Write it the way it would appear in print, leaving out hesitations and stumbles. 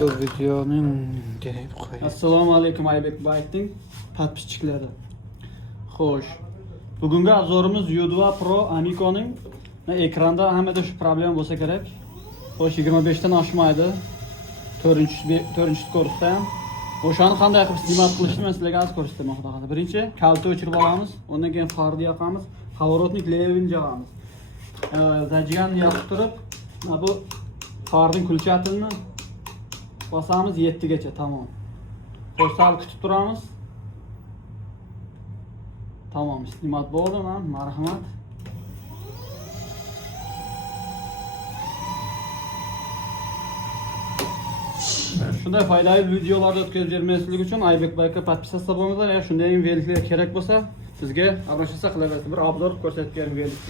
Bu videonun deyip qo'ying. Assalomu alaykum Aybek Baytning подписчиклari. Xo'sh. Bugungi obzorimiz U2 Pro Amico'ning ekranda hammada shu problem bo'lsa kerak. Xo'sh, 25 dan oshmaydi. 4-ko'rsatda ham. O'shani qanday qilib snimat qilishni men sizlarga hozir ko'rsataman, xudo xohlasa. Birinchi kalta o'chirib olamiz, undan keyin farni yoqamiz, поворотник levini yoqamiz. Zajganni yoqib turib, bu farning kulchatini bosamiz 7 gacha, tamom. Qo'sal kutib turamiz. Tamom, snimat bo'ldi, marhamat. Shunday foydali videolarda o'tkazib bermaslik uchun Aybek Bayka podpisatsiya bo'linglar. Ya shunday veliklar kerak bo'lsa, bizga abrashasa qilaverasiz. Bir obzor ko'rsatib berib velik.